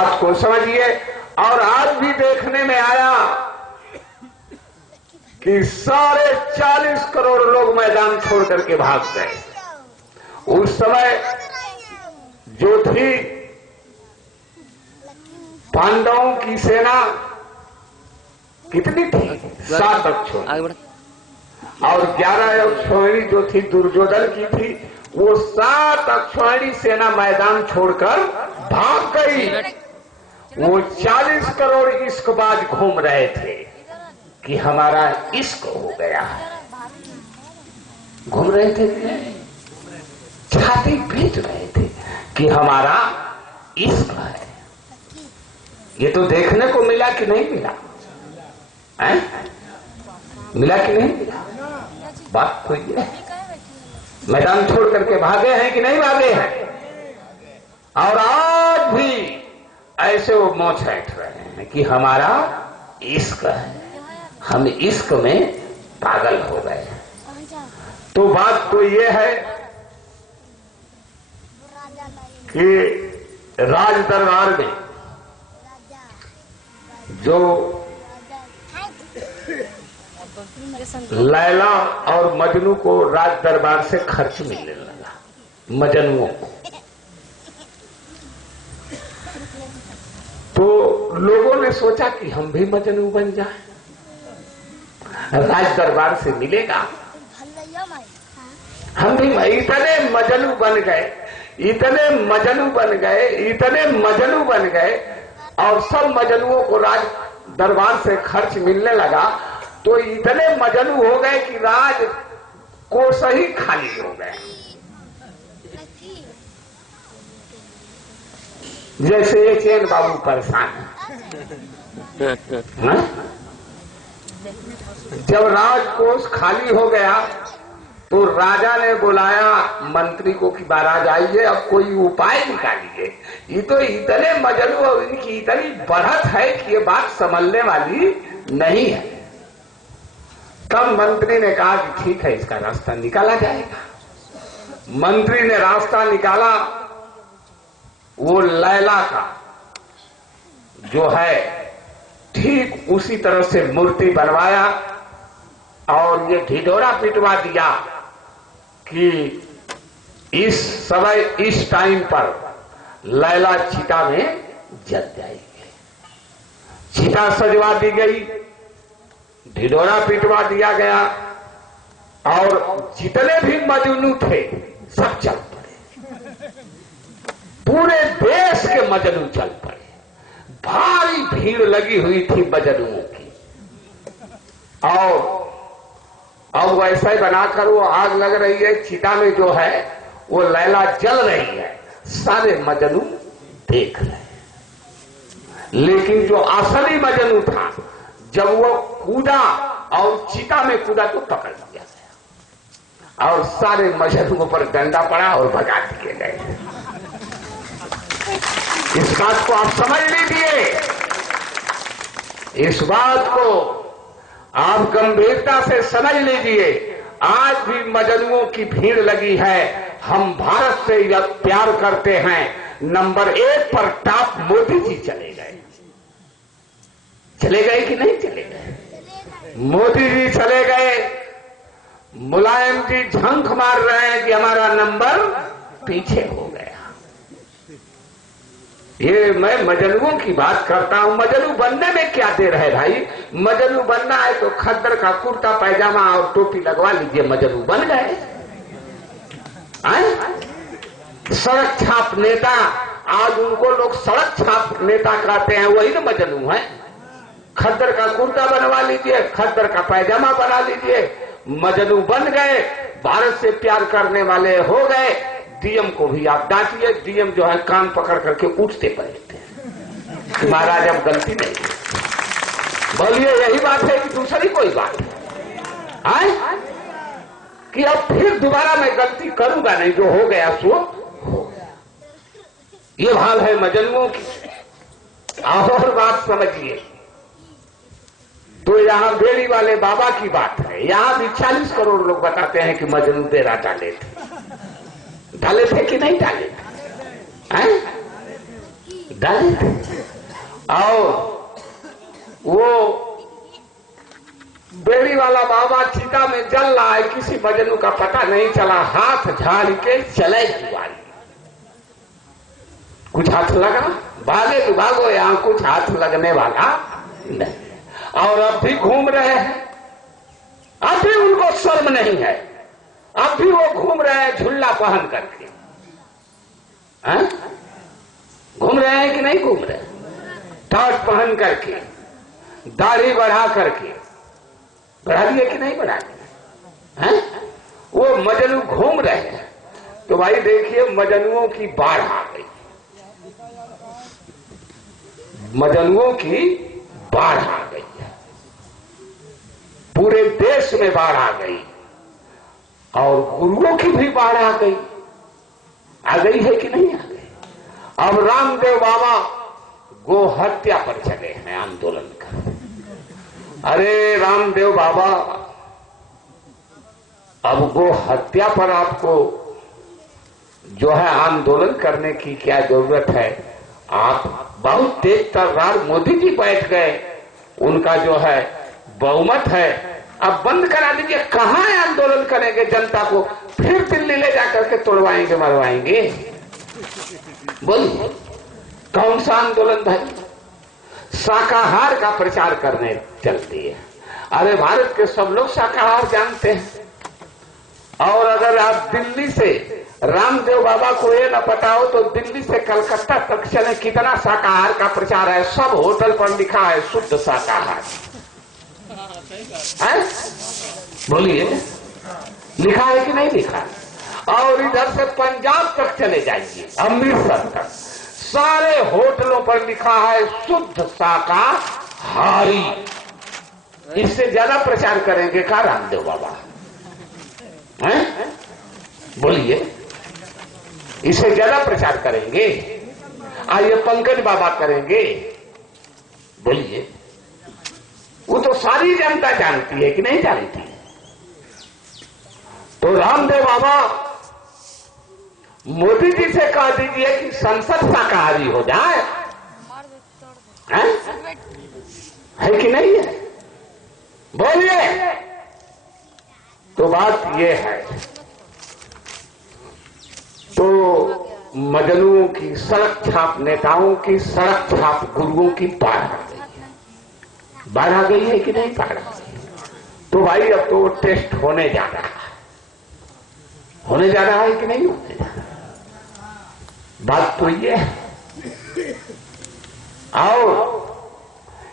बात को समझिए। और आज भी देखने में आया कि 40 करोड़ लोग मैदान छोड़ करके भाग गए। उस समय जो थी पांडवों की सेना कितनी थी? 7 अक्षौहिणी, और 11 अक्षौहिणी जो थी दुर्योधन की थी। वो 7 अक्षौहिणी सेना मैदान छोड़कर भाग गई। वो 40 करोड़ इश्कबाज घूम रहे थे कि हमारा इश्क हो गया है। घूम रहे थे, छाती पीट रहे थे कि हमारा इश्क है। ये तो देखने को मिला कि नहीं मिला? मिला कि नहीं मिला? बात तो ये मैदान छोड़ करके भागे हैं कि नहीं भागे हैं? और आज भी ऐसे वो मौज बैठ रहे हैं कि हमारा इश्क है, हम इश्क में पागल हो गए। तो बात तो ये है कि राज दरबार में जो लैला और मजनू को राज दरबार से खर्च मिलने लगा, मजनुओं को। तो लोगों ने सोचा कि हम भी मजनू बन जाए, राज दरबार से मिलेगा, हम भी। इतने मजनू बन गए, इतने मजनू बन गए, इतने मजनू बन गए, और सब मजनुओं को राज दरबार से खर्च मिलने लगा। तो इतने मजनू हो गए कि राज कोष ही खाली हो गए। जैसे ये चैन बाबू परेशान है। जब राजकोष खाली हो गया तो राजा ने बुलाया मंत्री को कि महाराज आइए, अब कोई उपाय निकालिए। ये तो इतने मजनू और इनकी इतनी बढ़त है कि ये बात संभलने वाली नहीं है। तब मंत्री ने कहा कि ठीक है, इसका रास्ता निकाला जाएगा। मंत्री ने रास्ता निकाला। वो लैला का जो है ठीक उसी तरह से मूर्ति बनवाया और ये ढिढोरा पिटवा दिया कि इस समय इस टाइम पर लैला चिता में जल जाएगी। चिता सजवा दी गई, ढिढोरा पिटवा दिया गया, और जितने भी मजनू थे सब चल पड़े। पूरे देश के मजनू चल पड़े। भारी भीड़ लगी हुई थी मजनुओं की। और अब वैसा ही बनाकर वो आग लग रही है, चिता में जो है वो लैला जल रही है, सारे मजनू देख रहे हैं। लेकिन जो असली मजनू था, जब वो कूदा और चिता में कूदा तो पकड़ लिया गया और सारे मजनुओं पर डंडा पड़ा और भगा दिए गए। इस बात को आप समझ लीजिए, इस बात को आप गंभीरता से समझ लीजिए। आज भी मजनुओं की भीड़ लगी है। हम भारत से प्यार करते हैं। नंबर 1 पर टॉप मोदी जी चले गए। चले गए कि नहीं चले गए? मोदी जी चले गए। मुलायम जी झंख मार रहे हैं कि हमारा नंबर पीछे हो गया। ये मैं मजनुओं की बात करता हूं। मजनू बनने में क्या देर है भाई? मजनू बनना है तो खद्दर का कुर्ता पैजामा और टोपी लगवा लीजिए, मजनू बन गए। सड़क छाप नेता, आज उनको लोग सड़क छाप नेता कहते हैं, वही ना मजनू है। खद्दर का कुर्ता बनवा लीजिए, खद्दर का पैजामा बना लीजिए, मजनू बन गए। भारत से प्यार करने वाले हो गए। डीएम को भी आप डांटिए, डीएम जो है कान पकड़ करके उठते पड़ते हैं। महाराज अब गलती नहीं, बोलिए यही बात है कि दूसरी कोई बात है कि अब फिर दोबारा मैं गलती करूंगा नहीं, जो हो गया सो हो गया। ये हाल है मजनुओं की। और बात समझिए, तो यहां बेड़ी वाले बाबा की बात है। यहां भी 40 करोड़ लोग बताते हैं कि मजनू डेरा डाले थे। डाले थे कि नहीं डाले थे? डाले थे। और वो बेड़ी वाला बाबा चिता में जल रहा है, किसी मजनू का पता नहीं चला, हाथ झाड़ के चले जुआरी। कुछ हाथ लगा, भागे तो भागो, यहां कुछ हाथ लगने वाला नहीं। और अब भी घूम रहे हैं, अब भी उनको शर्म नहीं है, अब भी वो घूम रहे हैं झुल्ला पहन करके। घूम रहे हैं कि नहीं घूम रहे? टाट पहन करके, दाढ़ी बढ़ा करके, बढ़ा दिए कि नहीं बढ़ा दिए? वो मजनू घूम रहे हैं। तो भाई देखिए, मजनुओं की बाढ़ आ गई, मजनुओं की बाढ़ आ गई है, पूरे देश में बाढ़ आ गई, और गुरुओं की भी बाढ़ आ गई है कि नहीं आ गई? अब रामदेव बाबा गो हत्या पर चले हैं आंदोलन कर। अरे रामदेव बाबा, अब गो हत्या पर आपको जो है आंदोलन करने की क्या जरूरत है? आप बहुत तेज तर्रार मोदी जी बैठ गए, उनका जो है बहुमत है, अब बंद करा दीजिए। कहां आंदोलन करेंगे? जनता को फिर दिल्ली ले जाकर के तोड़वाएंगे, मरवाएंगे? बोलिए, कौन सा आंदोलन भाई? शाकाहार का प्रचार करने चलती है। अरे भारत के सब लोग शाकाहार जानते हैं, और अगर आप दिल्ली से रामदेव बाबा को ये न पता हो तो दिल्ली से कलकत्ता तक चले, कितना शाकाहार का प्रचार है। सब होटल पर लिखा है शुद्ध शाकाहार। बोलिए, लिखा है कि नहीं लिखा? और इधर से पंजाब तक चले जाइए, अमृतसर तक, सारे होटलों पर लिखा है शुद्ध शाकाहारी। इससे ज्यादा प्रचार करेंगे क्या रामदेव बाबा? बोलिए, इससे ज्यादा प्रचार करेंगे? आइए पंकज बाबा करेंगे? बोलिए, वो तो सारी जनता जानती है कि नहीं जानती? तो रामदेव बाबा मोदी जी से कह दीजिए कि संसद शाकाहारी हो जाए, है कि नहीं है? बोलिए। तो बात ये है, तो मजनुओं की सड़क छाप, नेताओं की सड़क छाप, गुरुओं की बाढ़ आ गई है। बाढ़ आ गई है कि नहीं बाढ़ आ गई? तो भाई अब तो टेस्ट होने जा रहा है, होने जा रहा है कि नहीं होने जा रहा? बात तो ये है। और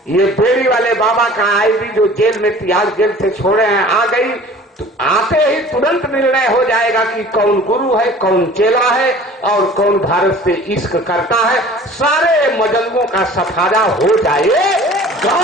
ये बेड़ी वाले बाबा का आईडी जो जेल में, तिहाड़ जेल से छोड़े हैं, आ गई तो आते ही तुरंत निर्णय हो जाएगा कि कौन गुरु है, कौन चेला है, और कौन भारत से इश्क करता है। सारे मजलुओं का सफाया हो जाएगा।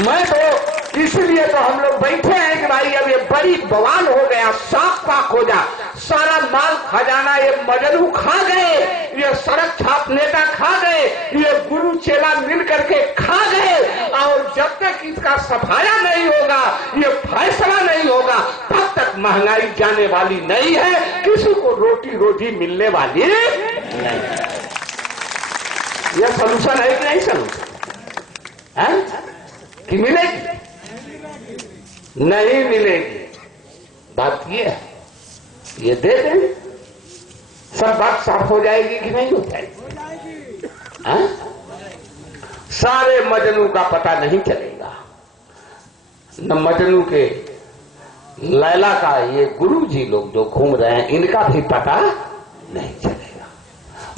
मैं तो इसलिए तो हम लोग बैठे हैं कि भाई अब ये बड़ी बवाल हो गया, साफ पाक हो जा, सारा माल खजाना ये मजनू खा गए, ये सड़क छाप नेता खा गए, ये गुरु चेला मिल करके खा गए, और जब तक इसका सफाया नहीं होगा, ये फैसला नहीं होगा, तब तक महंगाई जाने वाली नहीं है, किसी को रोटी रोटी मिलने वाली नहीं। ये सोल्यूशन है कि नहीं सोल्यूशन है कि मिलेगी? नहीं मिलेगी। बात ये है, ये दे दें, सब बात साफ हो जाएगी कि नहीं हो जाएगी? सारे मजनू का पता नहीं चलेगा, न मजनू के लैला का, ये गुरु जी लोग जो घूम रहे हैं इनका भी पता नहीं चलेगा,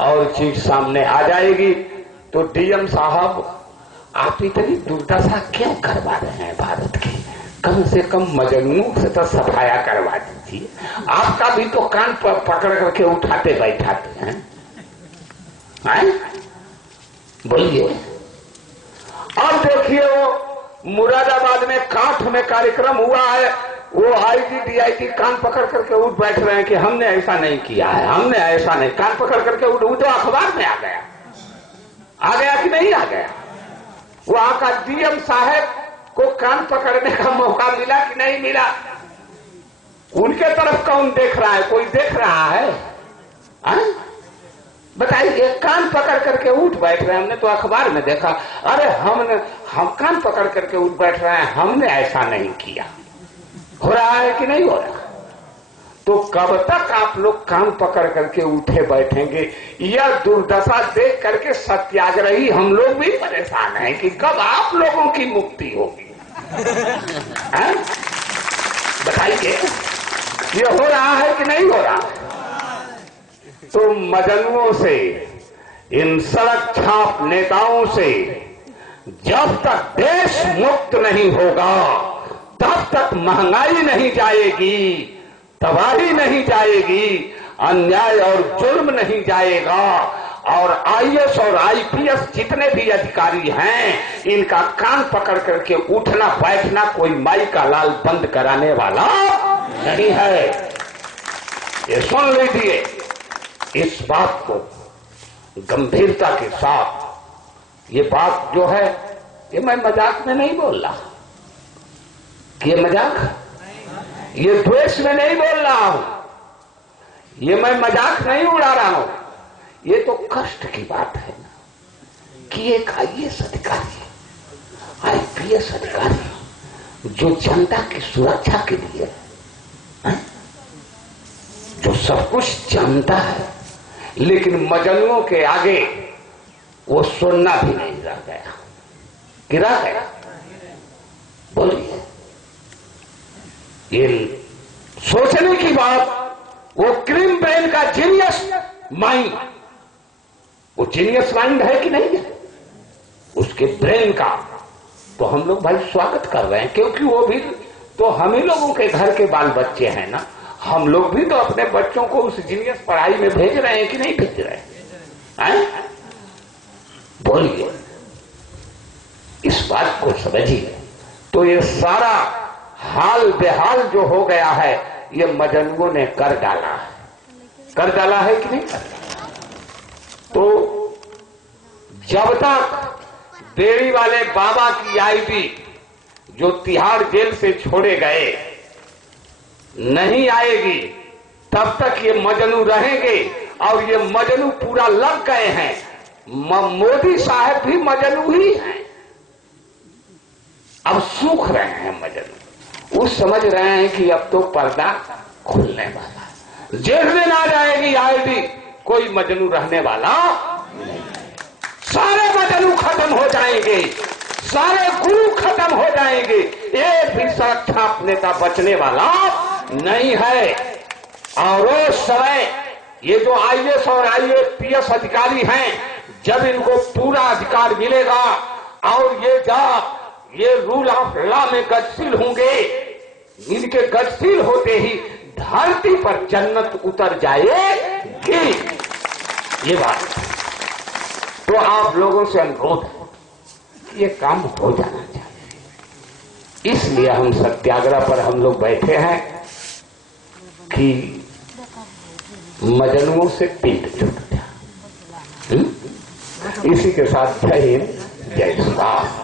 और चीज सामने आ जाएगी। तो डीएम साहब, आप इतनी दुर्दशा क्यों करवा रहे हैं भारत की? कम से कम मजनुओं से तो सफाया करवा दीजिए। आपका भी तो कान पर पकड़ करके उठाते बैठाते हैं, बोलिए। और देखिए, वो मुरादाबाद में काठ में कार्यक्रम हुआ है, वो आईजी डीआईजी कान पकड़ करके उठ बैठ रहे हैं कि हमने ऐसा नहीं किया है, हमने ऐसा नहीं, कान पकड़ करके उठ, वो तो अखबार में आ गया कि नहीं आ गया? वहां का डीएम साहब को कान पकड़ने का मौका मिला कि नहीं मिला? उनके तरफ कौन देख रहा है? कोई देख रहा है? बताइए, कान पकड़ करके उठ बैठ रहे हैं। हमने तो अखबार में देखा, अरे हम कान पकड़ करके उठ बैठ रहे हैं, हमने ऐसा नहीं किया। हो रहा है कि नहीं हो रहा? तो कब तक आप लोग कान पकड़ करके उठे बैठेंगे? यह दुर्दशा देख करके सत्याग्रही हम लोग भी परेशान हैं कि कब आप लोगों की मुक्ति होगी। बताइए, ये हो रहा है कि नहीं हो रहा? तो मजनुओं से, इन सड़क छाप नेताओं से जब तक देश मुक्त नहीं होगा तब तक महंगाई नहीं जाएगी, तबाही नहीं जाएगी, अन्याय और जुर्म नहीं जाएगा। और आईएएस और आईपीएस जितने भी अधिकारी हैं, इनका कान पकड़ करके उठना बैठना कोई माई का लाल बंद कराने वाला नहीं है। ये सुन लीजिए, इस बात को गंभीरता के साथ। ये बात जो है, ये मैं मजाक में नहीं बोल रहा, ये मजाक, ये द्वेष में नहीं बोल रहा हूं, ये मैं मजाक नहीं उड़ा रहा हूं। ये तो कष्ट की बात है ना कि एक आईएएस अधिकारी, आईपीएस अधिकारी जो जनता की सुरक्षा के लिए जो सब कुछ जानता है, लेकिन मजनुओं के आगे वो सुनना भी नहीं रह गया, गिरा गया। बोलिए, ये सोचने की बात। वो क्रीम ब्रेन का जीनियस माइंड, वो जीनियस माइंड है कि नहीं है? उसके ब्रेन का तो हम लोग भाई स्वागत कर रहे हैं, क्योंकि वो भी तो हम ही लोगों के घर के बाल बच्चे हैं ना। हम लोग भी तो अपने बच्चों को उस जीनियस पढ़ाई में भेज रहे हैं कि नहीं भेज रहे हैं? बोलिए, इस बात को समझिए। तो ये सारा हाल बेहाल जो हो गया है, ये मजनुओं ने कर डाला है। कर डाला है कि नहीं कर डाला? तो जब तक बेड़ी वाले बाबा की आईडी जो तिहाड़ जेल से छोड़े गए नहीं आएगी, तब तक ये मजनू रहेंगे। और ये मजनू पूरा लग गए हैं। मोदी साहब भी मजनू ही हैं। अब सूख रहे हैं मजनू, वो समझ रहे हैं कि अब तो पर्दा खुलने वाला है। जेल में ना जाएगी आईडी, कोई मजनू रहने वाला नहीं। सारे मजनू खत्म हो जाएंगे, सारे गुरु खत्म हो जाएंगे, एक भी सड़क छाप नेता बचने वाला नहीं है। और उस समय ये जो आईएएस और आईपीएस अधिकारी हैं, जब इनको पूरा अधिकार मिलेगा और ये रूल ऑफ लॉ में गतिशील होंगे, इनके गतिशील होते ही धरती पर जन्नत उतर जाएगी। ये बात तो आप लोगों से अनुरोध है, ये काम हो जाना चाहिए। इसलिए हम सत्याग्रह पर हम लोग बैठे हैं कि मजनुओं से पीठ छूट जाए। इसी के साथ जय हिंद, जय श्री राम।